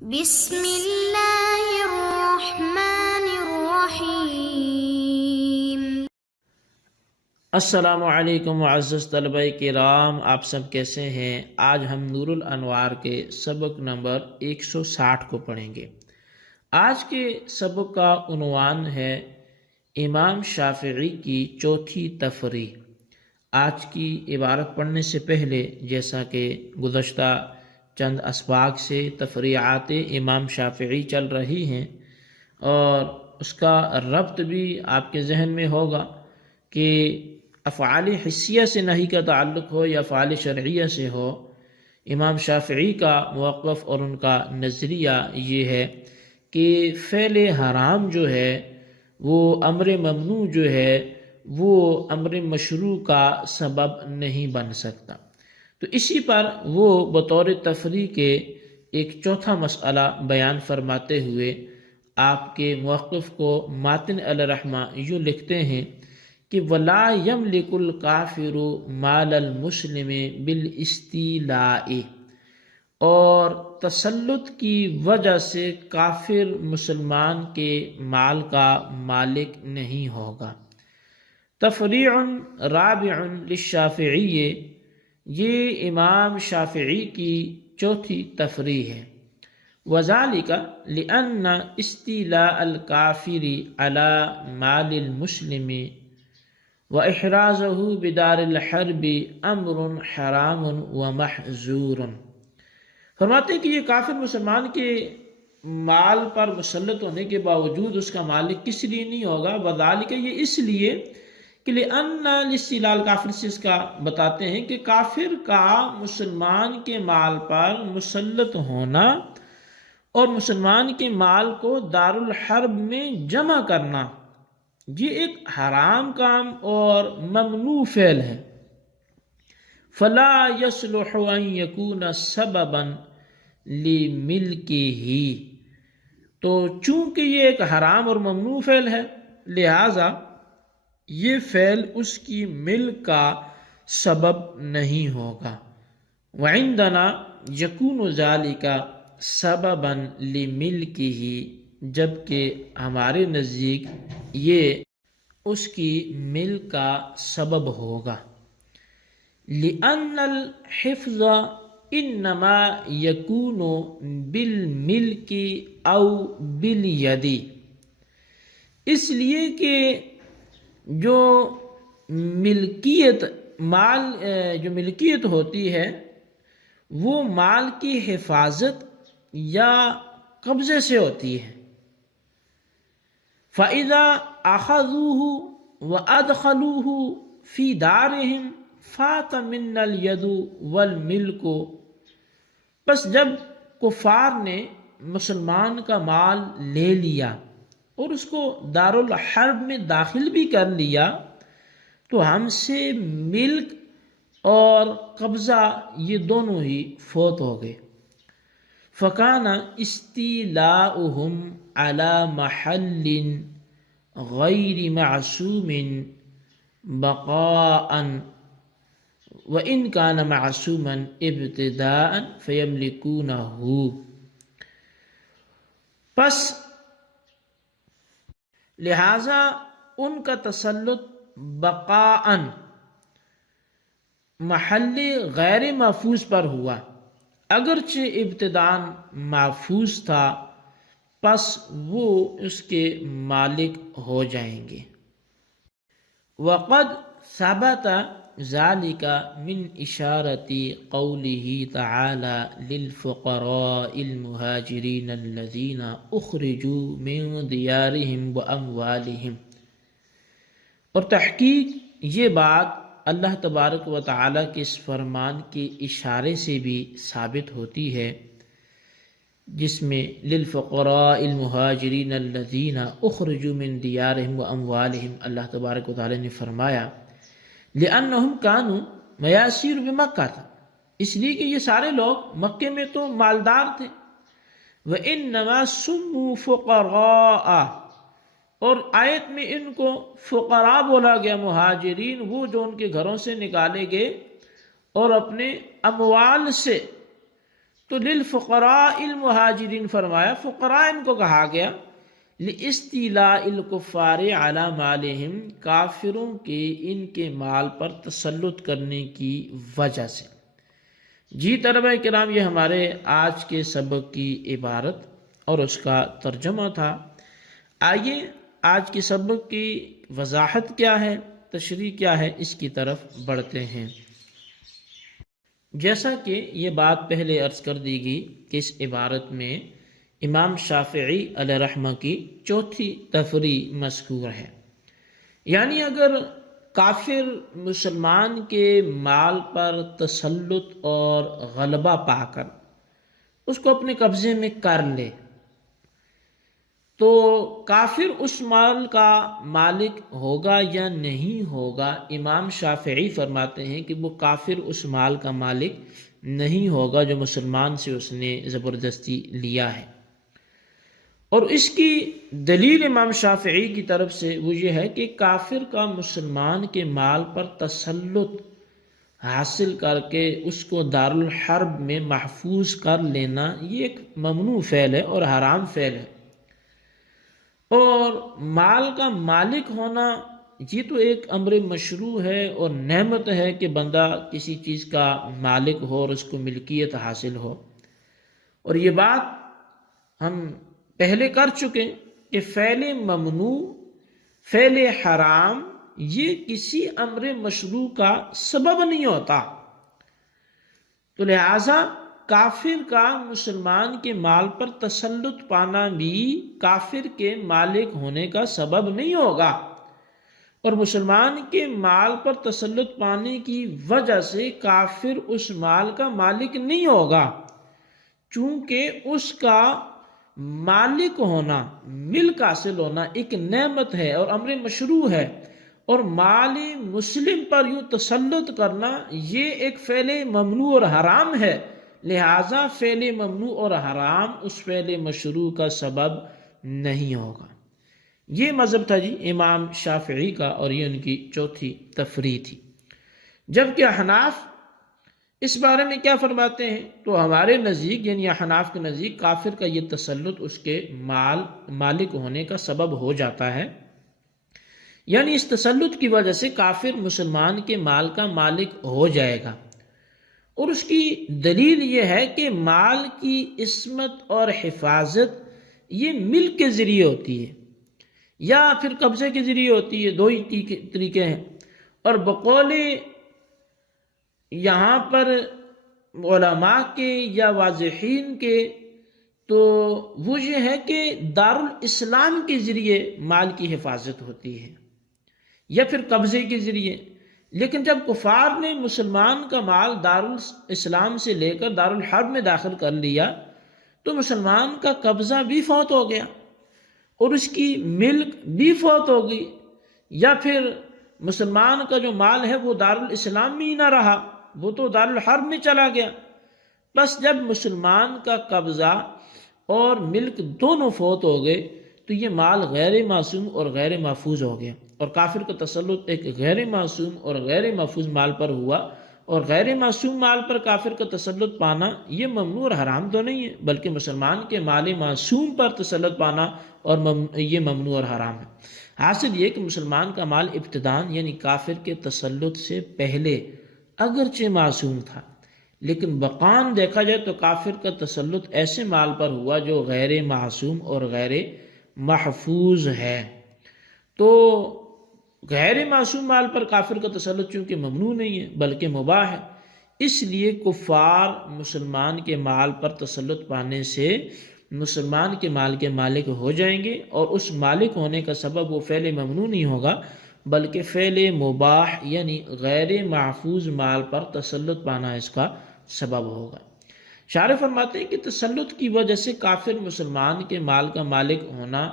بسم اللہ الرحمن الرحیم۔ السلام علیکم معزز طلبہ کرام، آپ سب کیسے ہیں؟ آج ہم نور الانوار کے سبق نمبر 160 کو پڑھیں گے۔ آج کے سبق کا عنوان ہے امام شافعی کی چوتھی تفریح۔ آج کی عبارت پڑھنے سے پہلے جیسا کہ گزشتہ چند اسباق سے تفریعات امام شافعی چل رہی ہیں اور اس کا ربط بھی آپ کے ذہن میں ہوگا کہ افعال حسیہ سے نہیں کا تعلق ہو یا افعال شرعیہ سے ہو، امام شافعی کا موقف اور ان کا نظریہ یہ ہے کہ فعل حرام جو ہے وہ امر ممنوع جو ہے وہ امر مشروع کا سبب نہیں بن سکتا۔ تو اسی پر وہ بطور تفریح کے ایک چوتھا مسئلہ بیان فرماتے ہوئے آپ کے موقف کو ماتن علیہ رحمہ یوں لکھتے ہیں کہ وَلَا يَمْلِكُ الْكَافِرُ مَالَ الْمُسْلِمِ بِالْإِسْتِيلَاءِ، اور تسلط کی وجہ سے کافر مسلمان کے مال کا مالک نہیں ہوگا۔ تفریع رابع للشافعی، یہ امام شافعی کی چوتھی تفریح ہے۔ وذالک لأن استیلاء الکافر علی مال المسلم واحرازہ بدار الحرب امر حرام ومحظور۔ فرماتے ہیں کہ یہ کافر مسلمان کے مال پر مسلط ہونے کے باوجود اس کا مالک کس لیے نہیں ہوگا؟ وذالک، یہ اس لیے کہ لأن الاستیلاء الکافر سے اس کا بتاتے ہیں کہ کافر کا مسلمان کے مال پر مسلط ہونا اور مسلمان کے مال کو دار الحرب میں جمع کرنا یہ ایک حرام کام اور ممنوع فعل ہے۔ فلا يصلح ان يكون سببا لملکہ، تو چونکہ یہ ایک حرام اور ممنوع فعل ہے لہذا یہ فعل اس کی ملک کا سبب نہیں ہوگا۔ وعندنا یکون ذالک سببا لملکہ، جبکہ ہمارے نزدیک یہ اس کی ملک کا سبب ہوگا۔ لأن الحفظ انما یکون بالملک او بالید، اس لیے کہ جو ملکیت ہوتی ہے وہ مال کی حفاظت یا قبضے سے ہوتی ہے۔ فَإِذَا أَخَذُوهُ وَأَدْخَلُوهُ فِي دَارِهِمْ فَاتَ مِنَّ الْيَدُ وَالْمِلْكُ، بس جب کفار نے مسلمان کا مال لے لیا اور اس کو دار الحرب میں داخل بھی کر لیا تو ہم سے ملک اور قبضہ یہ دونوں ہی فوت ہو گئے۔ فَكَانَ اسْتِيلَاؤُهُمْ عَلَى مَحَلٍ غَيْرِ مَعْصُومٍ بَقَاءً وَإِنْ كَانَ مَعْصُومًا ابْتِدَاءً فَيَمْلِكُونَهُ، پس لہذا ان کا تسلط بقاءً محل غیر محفوظ پر ہوا، اگرچہ ابتداءً محفوظ تھا، پس وہ اس کے مالک ہو جائیں گے۔ وقد ثبت ذلك من اشارت قوله تعالى للفقراء المهاجرين الذين اخرجوا من ديارهم واموالهم، اور تحقیق یہ بات اللہ تبارک و تعالیٰ کے اس فرمان کے اشارے سے بھی ثابت ہوتی ہے جس میں للفقراء المہاجرین الذین اخرجوا من دیارہم واموالہم، اللہ تبارک و تعالیٰ نے فرمایا لأنہم کانوا میاسیر بمکہ تھا، اس لیے کہ یہ سارے لوگ مکے میں تو مالدار تھے۔ وإنما سموا فقراء، اور آیت میں ان کو فقراء بولا گیا، مہاجرین وہ جو ان کے گھروں سے نکالے گئے اور اپنے اموال سے تو للفقراء المہاجرین فرمایا فقراء ان کو کہا گیا لاستیلاء الکفار علی مالہم، کافروں کے ان کے مال پر تسلط کرنے کی وجہ سے۔ جی طلبہ کرام، یہ ہمارے آج کے سبق کی عبارت اور اس کا ترجمہ تھا۔ آئیے آج کے سبق کی وضاحت کیا ہے، تشریح کیا ہے، اس کی طرف بڑھتے ہیں۔ جیسا کہ یہ بات پہلے عرض کر دی گئی کہ اس عبارت میں امام شافعی علیہ رحمہ کی چوتھی تفریع مذکور ہے، یعنی اگر کافر مسلمان کے مال پر تسلط اور غلبہ پا کر اس کو اپنے قبضے میں کر لے تو کافر اس مال کا مالک ہوگا یا نہیں ہوگا؟ امام شافعی فرماتے ہیں کہ وہ کافر اس مال کا مالک نہیں ہوگا جو مسلمان سے اس نے زبردستی لیا ہے۔ اور اس کی دلیل امام شافعی کی طرف سے وہ یہ ہے کہ کافر کا مسلمان کے مال پر تسلط حاصل کر کے اس کو دارالحرب میں محفوظ کر لینا یہ ایک ممنوع فعل ہے اور حرام فعل ہے۔ اور مال کا مالک ہونا یہ تو ایک امر مشروع ہے اور نعمت ہے کہ بندہ کسی چیز کا مالک ہو اور اس کو ملکیت حاصل ہو، اور یہ بات ہم پہلے کر چکے کہ فعل ممنوع، فعل حرام یہ کسی امر مشروع کا سبب نہیں ہوتا، تو لہٰذا کافر کا مسلمان کے مال پر تسلط پانا بھی کافر کے مالک ہونے کا سبب نہیں ہوگا، اور مسلمان کے مال پر تسلط پانے کی وجہ سے کافر اس مال کا مالک نہیں ہوگا، چونکہ اس کا مالک ہونا، ملک حاصل ہونا ایک نعمت ہے اور امر مشروع ہے، اور مال مسلم پر یوں تسلط کرنا یہ ایک فعل ممنوع اور حرام ہے، لہٰذا فعل ممنوع اور حرام اس فعل مشروع کا سبب نہیں ہوگا۔ یہ مذہب تھا جی امام شافعی کا، اور یہ ان کی چوتھی تفریع تھی۔ جبکہ احناف اس بارے میں کیا فرماتے ہیں؟ تو ہمارے نزدیک یعنی احناف کے نزدیک کافر کا یہ تسلط اس کے مالک ہونے کا سبب ہو جاتا ہے، یعنی اس تسلط کی وجہ سے کافر مسلمان کے مال کا مالک ہو جائے گا، اور اس کی دلیل یہ ہے کہ مال کی عصمت اور حفاظت یہ ملک کے ذریعے ہوتی ہے یا پھر قبضے کے ذریعے ہوتی ہے، دو ہی طریقے ہیں۔ اور بقول یہاں پر علماء کے یا واضحین کے تو وہ یہ ہے کہ دارالاسلام کے ذریعے مال کی حفاظت ہوتی ہے یا پھر قبضے کے ذریعے، لیکن جب کفار نے مسلمان کا مال دارالاسلام سے لے کر دارالحرب میں داخل کر لیا تو مسلمان کا قبضہ بھی فوت ہو گیا اور اس کی ملک بھی فوت ہو گئی، یا پھر مسلمان کا جو مال ہے وہ دارالاسلام میں ہی نہ رہا، وہ تو دارالحرب میں چلا گیا۔ بس جب مسلمان کا قبضہ اور ملک دونوں فوت ہو گئے تو یہ مال غیر معصوم اور غیر محفوظ ہو گیا، اور کافر کا تسلط ایک غیر معصوم اور غیر محفوظ مال پر ہوا، اور غیر معصوم مال پر کافر کا تسلط پانا یہ ممنوع اور حرام تو نہیں ہے، بلکہ مسلمان کے مال معصوم پر تسلط پانا اور یہ ممنوع اور حرام ہے۔ حاصل یہ کہ مسلمان کا مال ابتداً یعنی کافر کے تسلط سے پہلے اگرچہ معصوم تھا، لیکن بقان دیکھا جائے تو کافر کا تسلط ایسے مال پر ہوا جو غیر معصوم اور غیر محفوظ ہے۔ تو غیر معصوم مال پر کافر کا تسلط چونکہ ممنوع نہیں ہے بلکہ مباح ہے، اس لیے کفار مسلمان کے مال پر تسلط پانے سے مسلمان کے مال کے مالک ہو جائیں گے، اور اس مالک ہونے کا سبب وہ فعل ممنوع نہیں ہوگا بلکہ فعل مباح یعنی غیر محفوظ مال پر تسلط پانا اس کا سبب ہوگا۔ شارح فرماتے ہیں کہ تسلط کی وجہ سے کافر مسلمان کے مال کا مالک ہونا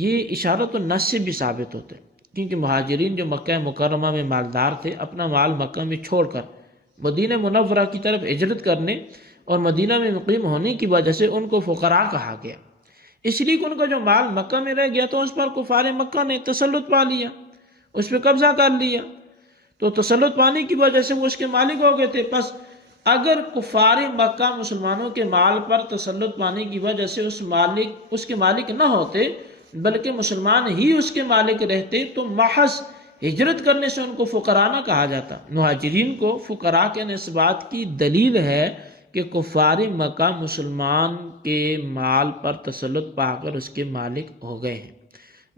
یہ اشارت النص سے بھی ثابت ہوتا ہے، کیونکہ مہاجرین جو مکہ مکرمہ میں مالدار تھے اپنا مال مکہ میں چھوڑ کر مدینہ منورہ کی طرف ہجرت کرنے اور مدینہ میں مقیم ہونے کی وجہ سے ان کو فقراء کہا گیا، اس لیے کہ ان کا جو مال مکہ میں رہ گیا تو اس پر کفار مکہ نے تسلط پا لیا، اس پہ قبضہ کر لیا، تو تسلط پانے کی وجہ سے وہ اس کے مالک ہو گئے تھے۔ پس اگر کفار مکہ مسلمانوں کے مال پر تسلط پانے کی وجہ سے اس کے مالک نہ ہوتے بلکہ مسلمان ہی اس کے مالک رہتے تو محض ہجرت کرنے سے ان کو فقراء نہ کہا جاتا۔ مہاجرین کو فقراء کہنے اس بات کی دلیل ہے کہ کفار مکہ مسلمان کے مال پر تسلط پا کر اس کے مالک ہو گئے ہیں۔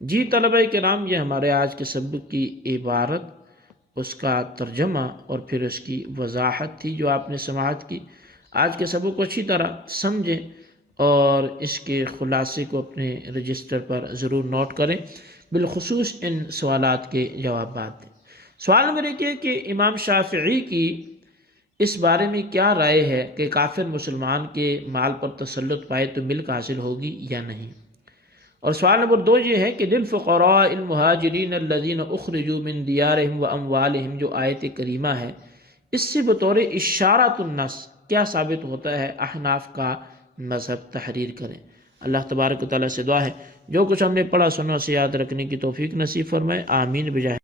جی طلبہ کرام، یہ ہمارے آج کے سبق کی عبارت، اس کا ترجمہ اور پھر اس کی وضاحت تھی جو آپ نے سماعت کی۔ آج کے سبق کو اچھی طرح سمجھیں اور اس کے خلاصے کو اپنے رجسٹر پر ضرور نوٹ کریں، بالخصوص ان سوالات کے جوابات دیں۔ سوال نمبر 1 ہے کہ امام شافعی کی اس بارے میں کیا رائے ہے کہ کافر مسلمان کے مال پر تسلط پائے تو ملک حاصل ہوگی یا نہیں؟ اور سوال نمبر 2 یہ ہے کہ للفقراء المہاجرین الذین اخرجوا من دیارہم و اموالہم جو آیت کریمہ ہے، اس سے بطور اشارۃ النص کیا ثابت ہوتا ہے؟ احناف کا مذہب تحریر کریں۔ اللہ تبارک و تعالیٰ سے دعا ہے جو کچھ ہم نے پڑھا سنا اسے یاد رکھنے کی توفیق نصیب فرمائے، آمین بجاہ